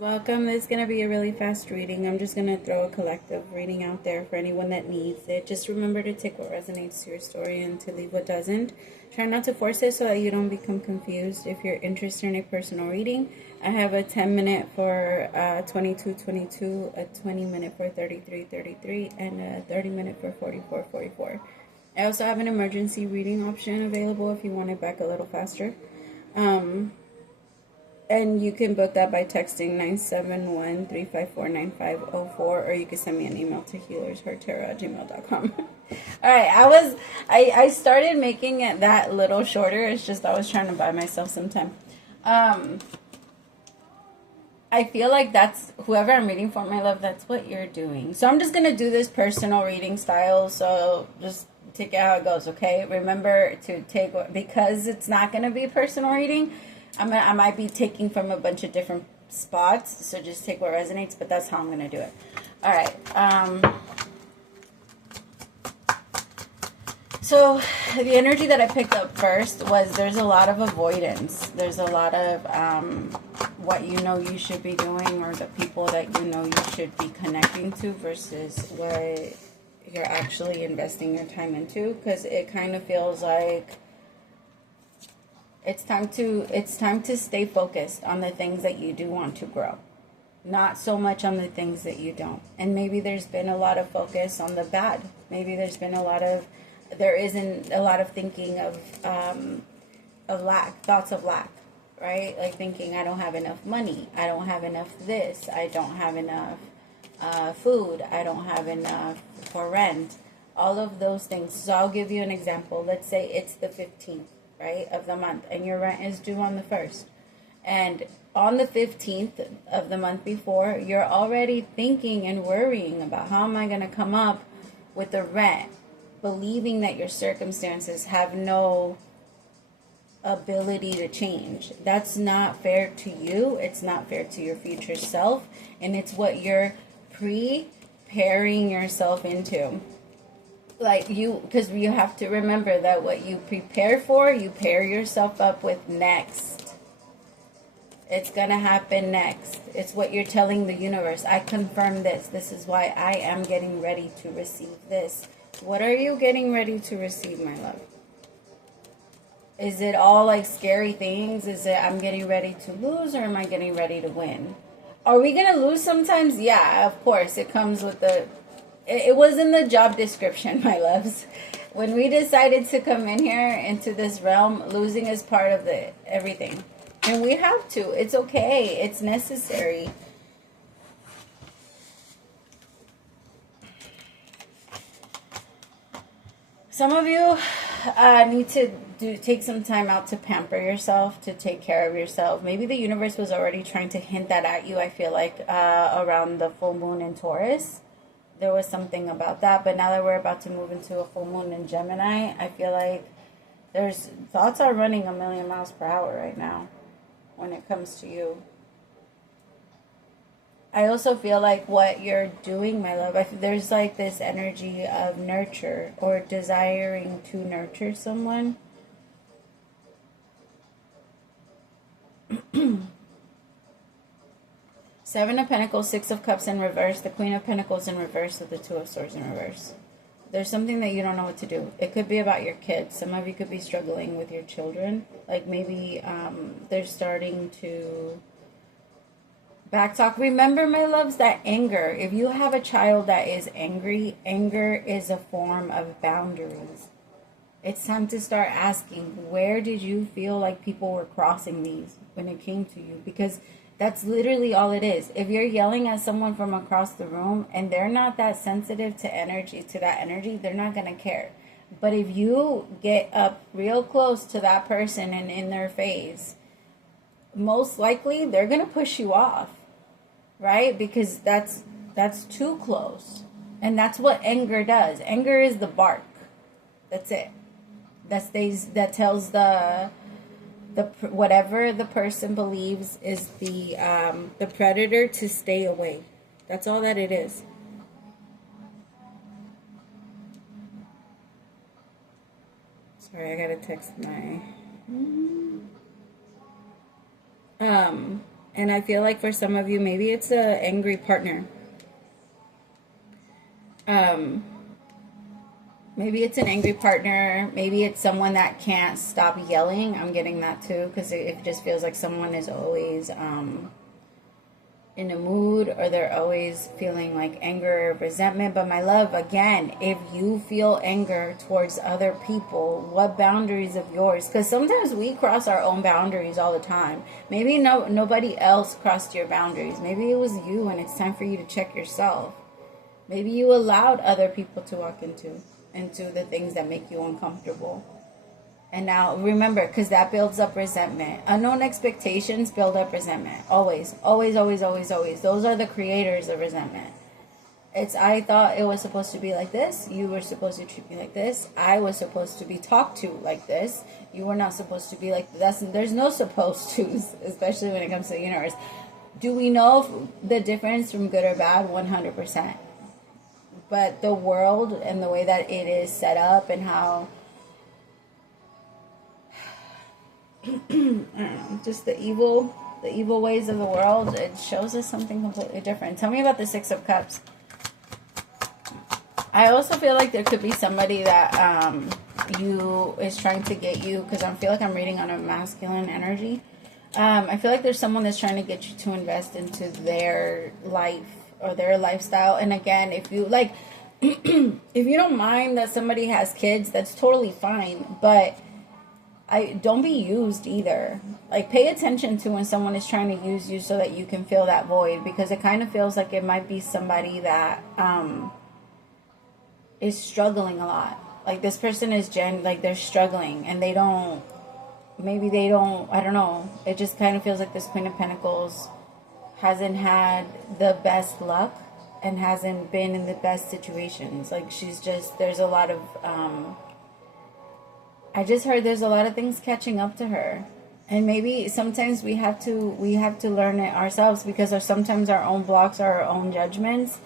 Welcome. This is going to be a really fast reading. I'm just going to throw a collective reading out there for anyone that needs it. Just remember to take what resonates to your story and to leave what doesn't. Try not to force it so that you don't become confused. If you're interested in a personal reading, I have a 10-minute for 2222, a 20-minute for 3333, and a 30-minute for 4444. I also have an emergency reading option available if you want it back a little faster. And you can book that by texting 971-354-9504, or you can send me an email to HealersHeartTarot@gmail.com. All right, I started making it that little shorter. It's just I was trying to buy myself some time. I feel like that's whoever I'm reading for, my love, that's what you're doing. So I'm just going to do this personal reading style. So just take it how it goes, okay? Remember to take, because it's not going to be a personal reading, I might be taking from a bunch of different spots, so just take what resonates, but that's how I'm going to do it. All right. So the energy that I picked up first was there's a lot of avoidance. There's a lot of what you know you should be doing, or the people that you know you should be connecting to versus what you're actually investing your time into, because it kind of feels like it's time to stay focused on the things that you do want to grow, not so much on the things that you don't. And maybe there's been a lot of focus on the bad. Maybe there isn't a lot of thinking of lack, thoughts of lack, right? Like thinking I don't have enough money, I don't have enough this, I don't have enough food, I don't have enough for rent, all of those things. So I'll give you an example. Let's say it's the 15th, right, of the month, and your rent is due on the 1st. And on the 15th of the month before, you're already thinking and worrying about how am I going to come up with the rent, believing that your circumstances have no ability to change. That's not fair to you. It's not fair to your future self, and it's what you're preparing yourself into. Because you have to remember that what you prepare for, you pair yourself up with next. It's going to happen next. It's what you're telling the universe. I confirm this. This is why I am getting ready to receive this. What are you getting ready to receive, my love? Is it all like scary things? Is it I'm getting ready to lose, or am I getting ready to win? Are we going to lose sometimes? Yeah, of course. It comes with it was in the job description, my loves. When we decided to come in here into this realm, losing is part of everything. And we have to. It's okay. It's necessary. Some of you need to take some time out to pamper yourself, to take care of yourself. Maybe the universe was already trying to hint that at you, I feel like, around the full moon in Taurus. There was something about that, but now that we're about to move into a full moon in Gemini, I feel like thoughts are running a million miles per hour right now when it comes to you. I also feel like what you're doing, my love, there's like this energy of nurture or desiring to nurture someone. Seven of Pentacles, Six of Cups in reverse, the Queen of Pentacles in reverse, with the Two of Swords in reverse. There's something that you don't know what to do. It could be about your kids. Some of you could be struggling with your children. Like maybe they're starting to backtalk. Remember, my loves, that anger. If you have a child that is angry, anger is a form of boundaries. It's time to start asking, where did you feel like people were crossing these when it came to you? Because that's literally all it is. If you're yelling at someone from across the room and they're not that sensitive to that energy, they're not going to care. But if you get up real close to that person and in their face, most likely they're going to push you off, right? Because that's too close. And that's what anger does. Anger is the bark. That's it. That tells whatever the person believes is the predator to stay away. That's all that it is. Sorry, I gotta text my And I feel like for some of you, maybe it's an angry partner. Maybe it's an angry partner. Maybe it's someone that can't stop yelling. I'm getting that too, because it just feels like someone is always in a mood, or they're always feeling like anger or resentment. But my love, again, if you feel anger towards other people, what boundaries of yours? Because sometimes we cross our own boundaries all the time. Maybe nobody else crossed your boundaries. Maybe it was you, and it's time for you to check yourself. Maybe you allowed other people to walk into the things that make you uncomfortable. And now remember, because that builds up resentment. Unknown expectations build up resentment. Always, always, always, always, always. Those are the creators of resentment. It's, I thought it was supposed to be like this. You were supposed to treat me like this. I was supposed to be talked to like this. You were not supposed to be like this. There's no supposed to's, especially when it comes to the universe. Do we know the difference from good or bad? 100%. But the world and the way that it is set up, and how I don't know, just the evil ways of the world, it shows us something completely different. Tell me about the Six of Cups. I also feel like there could be somebody that is trying to get you, because I feel like I'm reading on a masculine energy. I feel like there's someone that's trying to get you to invest into their life or their lifestyle. And again, if you like, if you don't mind that somebody has kids, that's totally fine. But don't be used either. Like, pay attention to when someone is trying to use you so that you can fill that void, because it kind of feels like it might be somebody that is struggling a lot. Like, this person is like they're struggling, and I don't know. It just kind of feels like this Queen of Pentacles hasn't had the best luck and hasn't been in the best situations. Like, there's a lot of I just heard there's a lot of things catching up to her. And maybe sometimes we have to learn it ourselves, because sometimes our own blocks are our own judgments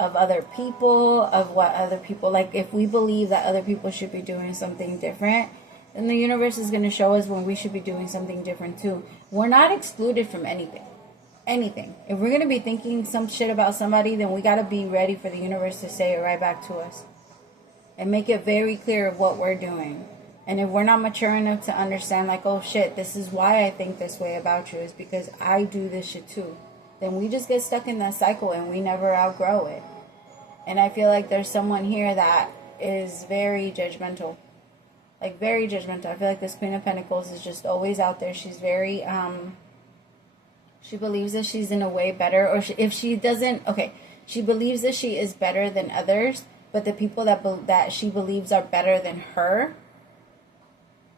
of other people, of what other people, like, if we believe that other people should be doing something different, then the universe is going to show us when we should be doing something different too. We're not excluded from anything. If we're going to be thinking some shit about somebody, then we got to be ready for the universe to say it right back to us and make it very clear of what we're doing. And if we're not mature enough to understand, like, oh shit, this is why I think this way about you, is because I do this shit too, then we just get stuck in that cycle and we never outgrow it. And I feel like there's someone here that is very judgmental. Like, very judgmental. I feel like this Queen of Pentacles is just always out there. She's very, she believes that she's in a way better, or if she doesn't, okay, she believes that she is better than others, but the people that she believes are better than her,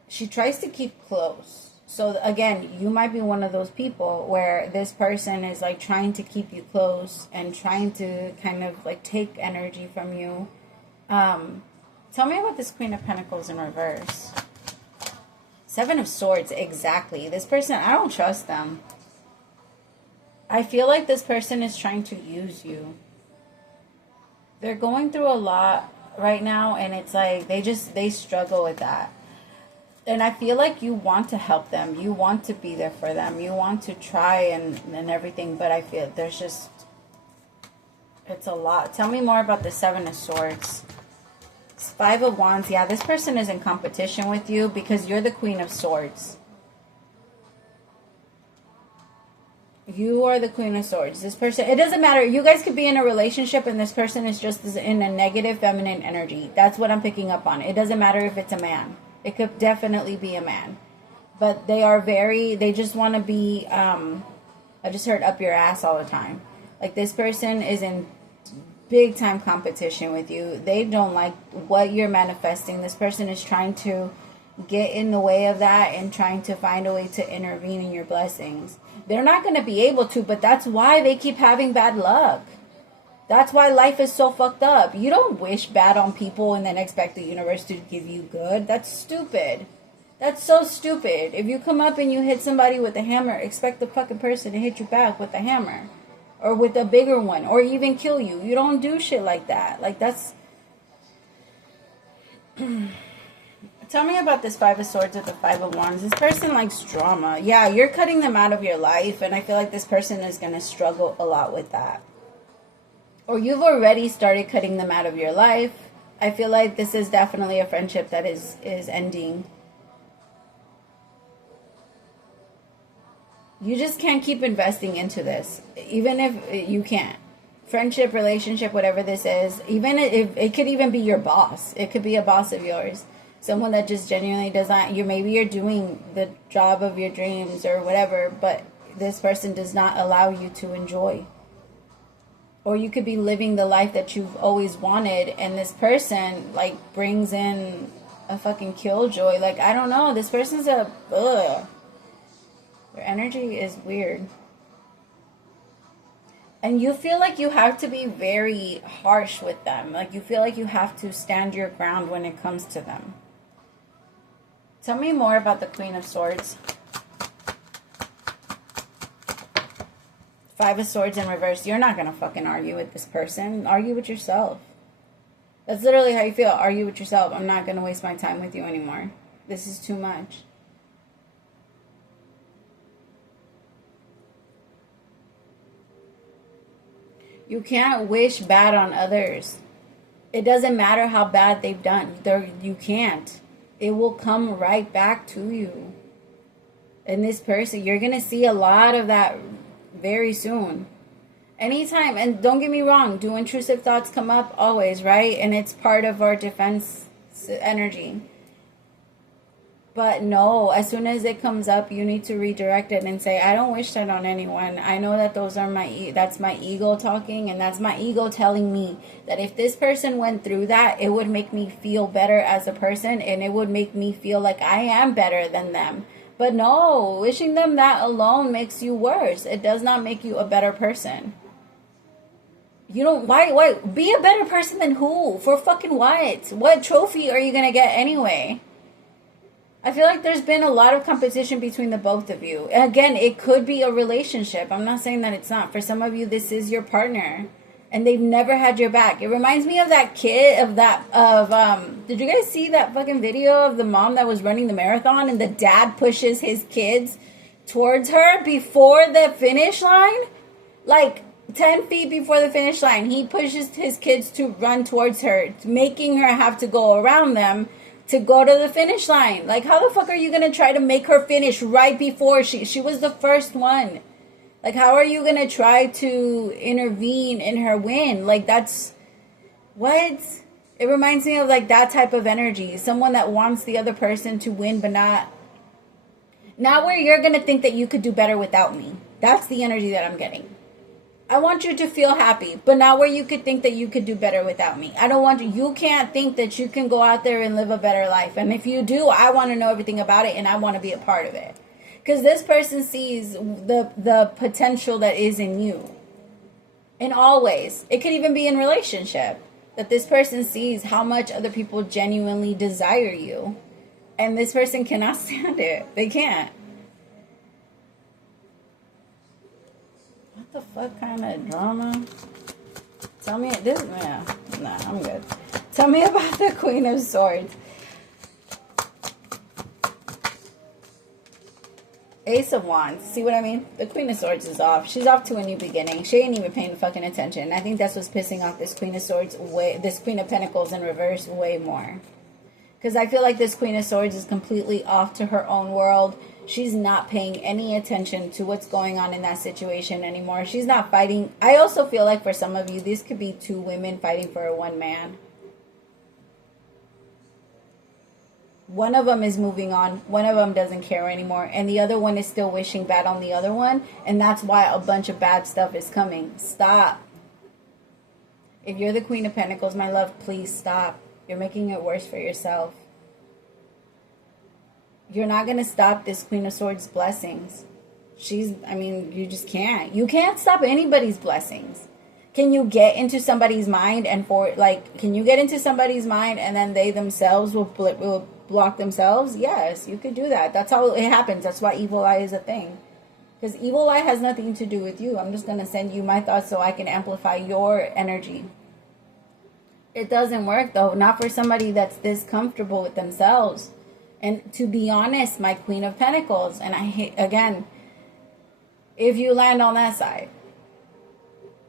she tries to keep close. So again, you might be one of those people where this person is like trying to keep you close and trying to kind of like take energy from you. Tell me about this Queen of Pentacles in reverse. Seven of Swords, exactly. This person, I don't trust them. I feel like this person is trying to use you. They're going through a lot right now, and it's like they struggle with that. And I feel like you want to help them. You want to be there for them. You want to try and everything. But I feel it's a lot. Tell me more about the Seven of Swords. Five of Wands. Yeah, this person is in competition with you because you're the Queen of Swords. You are the Queen of Swords. This person, it doesn't matter. You guys could be in a relationship and this person is just in a negative feminine energy. That's what I'm picking up on. It doesn't matter if it's a man. It could definitely be a man. But they just want to be, I just heard up your ass all the time. Like, this person is in big time competition with you. They don't like what you're manifesting. This person is trying to get in the way of that and trying to find a way to intervene in your blessings. They're not going to be able to, but that's why they keep having bad luck. That's why life is so fucked up. You don't wish bad on people and then expect the universe to give you good. That's stupid. That's so stupid. If you come up and you hit somebody with a hammer, expect the fucking person to hit you back with a hammer. Or with a bigger one. Or even kill you. You don't do shit like that. Like, that's... Tell me about this Five of Swords with the Five of Wands. This person likes drama. Yeah, you're cutting them out of your life, and I feel like this person is going to struggle a lot with that. Or you've already started cutting them out of your life. I feel like this is definitely a friendship that is ending. You just can't keep investing into this, even if you can't. Friendship, relationship, whatever this is, even if it could even be your boss. It could be a boss of yours. Someone that just genuinely does not, maybe you're doing the job of your dreams or whatever, but this person does not allow you to enjoy. Or you could be living the life that you've always wanted, and this person, like, brings in a fucking killjoy. Like, I don't know, this person's a, ugh. Their energy is weird. And you feel like you have to be very harsh with them. Like, you feel like you have to stand your ground when it comes to them. Tell me more about the Queen of Swords. Five of Swords in reverse. You're not going to fucking argue with this person. Argue with yourself. That's literally how you feel. Argue with yourself. I'm not going to waste my time with you anymore. This is too much. You can't wish bad on others. It doesn't matter how bad they've done. You can't. It will come right back to you. And this person, you're going to see a lot of that very soon. Anytime, and don't get me wrong, do intrusive thoughts come up? Always, right? And it's part of our defense energy. But no, as soon as it comes up, you need to redirect it and say, I don't wish that on anyone. I know that those are that's my ego talking, and that's my ego telling me that if this person went through that, it would make me feel better as a person, and it would make me feel like I am better than them. But no, wishing them that alone makes you worse. It does not make you a better person. You don't, why, be a better person than who? For fucking what? What trophy are you going to get anyway? I feel like there's been a lot of competition between the both of you. Again, it could be a relationship. I'm not saying that it's not. For some of you, this is your partner. And they've never had your back. It reminds me of that kid, did you guys see that fucking video of the mom that was running the marathon and the dad pushes his kids towards her before the finish line? Like 10 feet before the finish line, he pushes his kids to run towards her, making her have to go around them to go to the finish line. Like, how the fuck are you going to try to make her finish right before she was the first one? Like, how are you going to try to intervene in her win? Like, that's, what? It reminds me of, like, that type of energy. Someone that wants the other person to win, but not where you're going to think that you could do better without me. That's the energy that I'm getting. I want you to feel happy, but not where you could think that you could do better without me. I don't want you can't think that you can go out there and live a better life. And if you do, I want to know everything about it, and I want to be a part of it. Because this person sees the potential that is in you. In all ways. It could even be in relationship. That this person sees how much other people genuinely desire you. And this person cannot stand it. They can't. What the fuck kind of drama? Tell me this. Yeah, nah, I'm good. Tell me about the Queen of Swords. Ace of Wands. See what I mean? The Queen of Swords is off. She's off to a new beginning. She ain't even paying fucking attention. I think that's what's pissing off this Queen of Swords this Queen of Pentacles in reverse way more. Because I feel like this Queen of Swords is completely off to her own world. She's not paying any attention to what's going on in that situation anymore. She's not fighting. I also feel like for some of you, this could be two women fighting for one man. One of them is moving on. One of them doesn't care anymore. And the other one is still wishing bad on the other one. And that's why a bunch of bad stuff is coming. Stop. If you're the Queen of Pentacles, my love, please stop. You're making it worse for yourself. You're not going to stop this Queen of Swords' blessings. You just can't. You can't stop anybody's blessings. Can you get into somebody's mind and can you get into somebody's mind and then they themselves will block themselves? Yes, you could do that. That's how it happens. That's why evil eye is a thing. Because evil eye has nothing to do with you. I'm just going to send you my thoughts so I can amplify your energy. It doesn't work though. Not for somebody that's this comfortable with themselves. And to be honest, my Queen of Pentacles, and I hate, again, if you land on that side,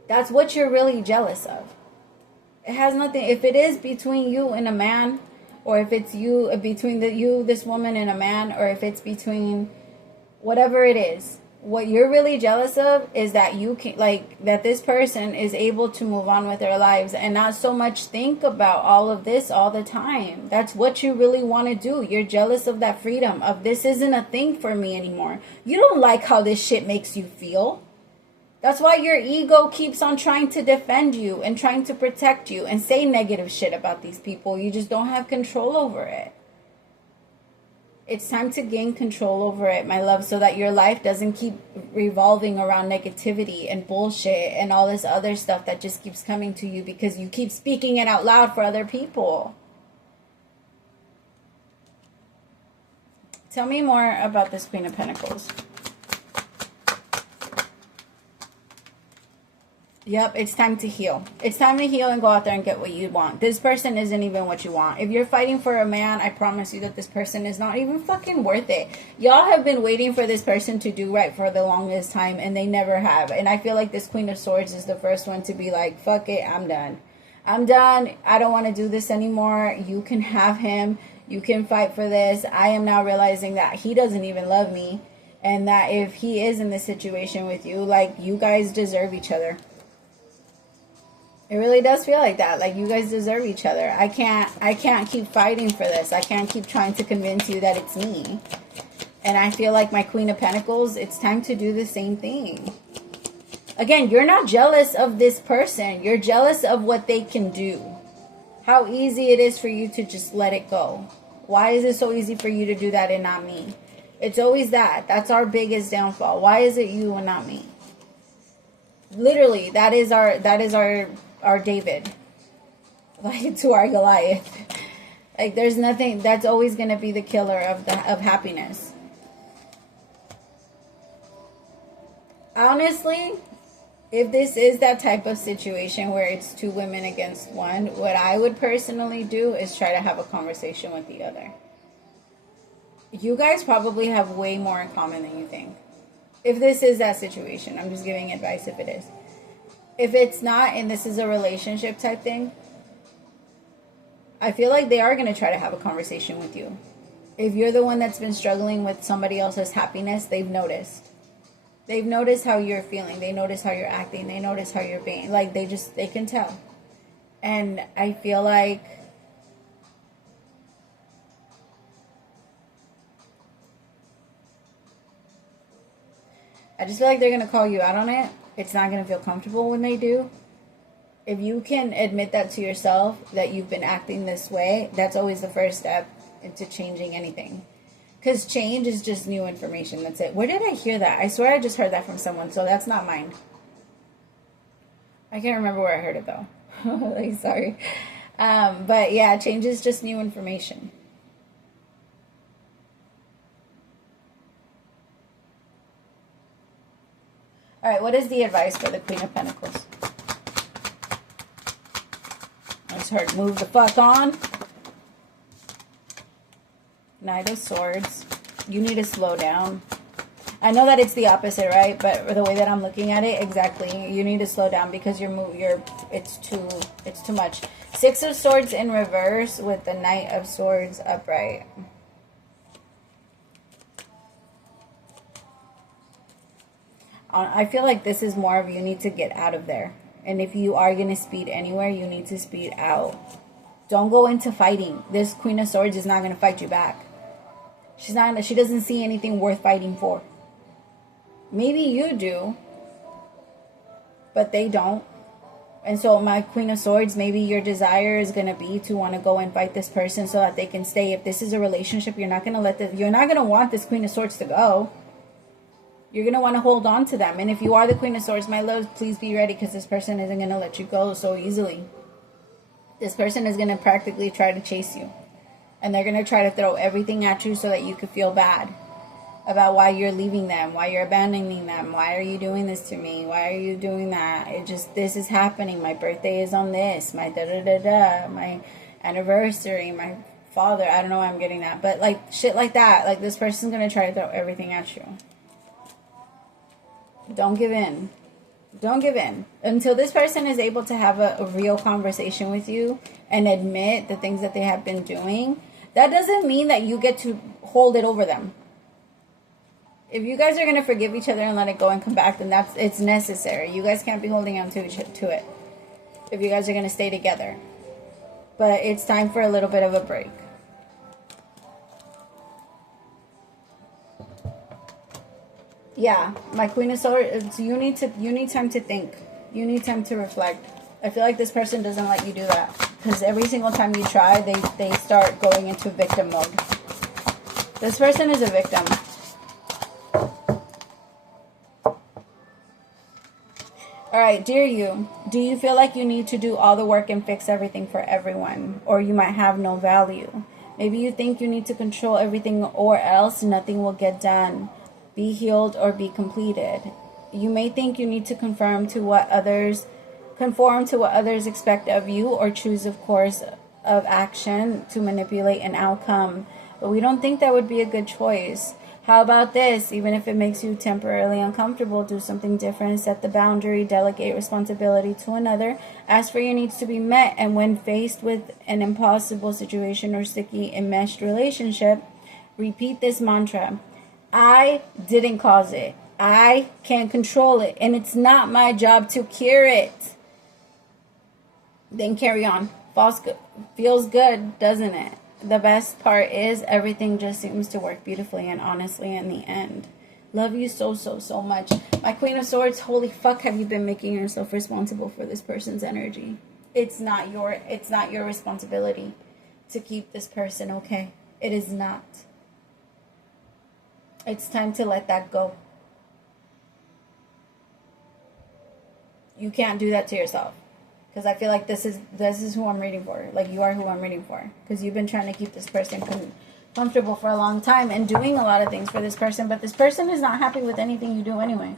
that's what you're really jealous of. It has nothing, if it is between you and a man, or if it's you, between this woman and a man, or if it's between whatever it is, what you're really jealous of is that you can, like, that this person is able to move on with their lives and not so much think about all of this all the time. That's what you really want to do. You're jealous of that freedom, of this isn't a thing for me anymore. You don't like how this shit makes you feel. That's why your ego keeps on trying to defend you and trying to protect you and say negative shit about these people. You just don't have control over it. It's time to gain control over it, my love, so that your life doesn't keep revolving around negativity and bullshit and all this other stuff that just keeps coming to you because you keep speaking it out loud for other people. Tell me more about this Queen of Pentacles. Yep, it's time to heal. It's time to heal and go out there and get what you want. This person isn't even what you want. If you're fighting for a man, I promise you that this person is not even fucking worth it. Y'all have been waiting for this person to do right for the longest time, and they never have. And I feel like this Queen of Swords is the first one to be like, fuck it, I'm done. I'm done. I don't want to do this anymore. You can have him. You can fight for this. I am now realizing that he doesn't even love me. And that if he is in this situation with you, like, you guys deserve each other. It really does feel like that. Like, you guys deserve each other. I can't keep fighting for this. I can't keep trying to convince you that it's me. And I feel like my Queen of Pentacles, it's time to do the same thing. Again, you're not jealous of this person. You're jealous of what they can do. How easy it is for you to just let it go. Why is it so easy for you to do that and not me? It's always that. That's our biggest downfall. Why is it you and not me? Literally, that is our David, like, to our Goliath. Like, there's nothing that's always going to be the killer of happiness. Honestly, if this is that type of situation where it's two women against one, what I would personally do is try to have a conversation with the other. You guys probably have way more in common than you think. If this is that situation, I'm just giving advice if it is. If it's not, and this is a relationship type thing, I feel like they are going to try to have a conversation with you. If you're the one that's been struggling with somebody else's happiness, they've noticed. They've noticed how you're feeling. They notice how you're acting. They notice how you're being. Like, they can tell. And I feel like they're going to call you out on it. It's not going to feel comfortable when they do. If you can admit that to yourself, that you've been acting this way, that's always the first step into changing anything. Because change is just new information. That's it. Where did I hear that? I swear I just heard that from someone, so that's not mine. I can't remember where I heard it, though. Like, sorry. But yeah, change is just new information. All right, what is the advice for the Queen of Pentacles? Let's hurt. Move the fuck on. Knight of Swords. You need to slow down. I know that it's the opposite, right? But the way that I'm looking at it, exactly. You need to slow down because it's too much. Six of Swords in reverse with the Knight of Swords upright. I feel like this is more of you need to get out of there. And if you are going to speed anywhere, you need to speed out. Don't go into fighting. This Queen of Swords is not going to fight you back. She doesn't see anything worth fighting for. Maybe you do, but they don't. And so my Queen of Swords, maybe your desire is going to be to want to go and fight this person so that they can stay. If this is a relationship, you're not going to want this Queen of Swords to go. You're going to want to hold on to them. And if you are the Queen of Swords, my love, please be ready because this person isn't going to let you go so easily. This person is going to practically try to chase you. And they're going to try to throw everything at you so that you could feel bad about why you're leaving them, why you're abandoning them, why are you doing this to me, why are you doing that, this is happening, my birthday is on this, my da-da-da-da, my anniversary, my father. I don't know why I'm getting that. But, like, shit like that. Like, this person's going to try to throw everything at you. Don't give in. Don't give in. Until this person is able to have a real conversation with you and admit the things that they have been doing, that doesn't mean that you get to hold it over them. If you guys are going to forgive each other and let it go and come back, then it's necessary. You guys can't be holding on to it if you guys are going to stay together. But it's time for a little bit of a break. Yeah, my Queen of Swords, you need time to think. You need time to reflect. I feel like this person doesn't let you do that. Because every single time you try, they start going into victim mode. This person is a victim. Alright, dear you, do you feel like you need to do all the work and fix everything for everyone? Or you might have no value. Maybe you think you need to control everything or else nothing will get done. Be healed or be completed. You may think you need to conform to what others expect of you, or choose a course of action to manipulate an outcome. But we don't think that would be a good choice. How about this? Even if it makes you temporarily uncomfortable, do something different, set the boundary, delegate responsibility to another, ask for your needs to be met, and when faced with an impossible situation or sticky enmeshed relationship, repeat this mantra. I didn't cause it. I can't control it. And it's not my job to cure it. Then carry on. Feels good, doesn't it? The best part is everything just seems to work beautifully and honestly in the end. Love you so, so, so much. My Queen of Swords, holy fuck, have you been making yourself responsible for this person's energy? It's not your responsibility to keep this person okay. It is not. It's time to let that go. You can't do that to yourself. Because I feel like this is who I'm reading for. Like, you are who I'm reading for. Because you've been trying to keep this person comfortable for a long time and doing a lot of things for this person. But this person is not happy with anything you do anyway.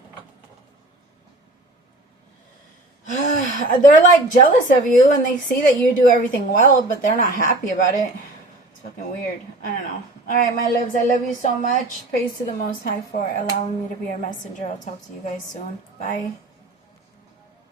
They're like jealous of you and they see that you do everything well, but they're not happy about it. It's fucking weird. I don't know. Alright, my loves, I love you so much. Praise to the Most High for allowing me to be your messenger. I'll talk to you guys soon. Bye.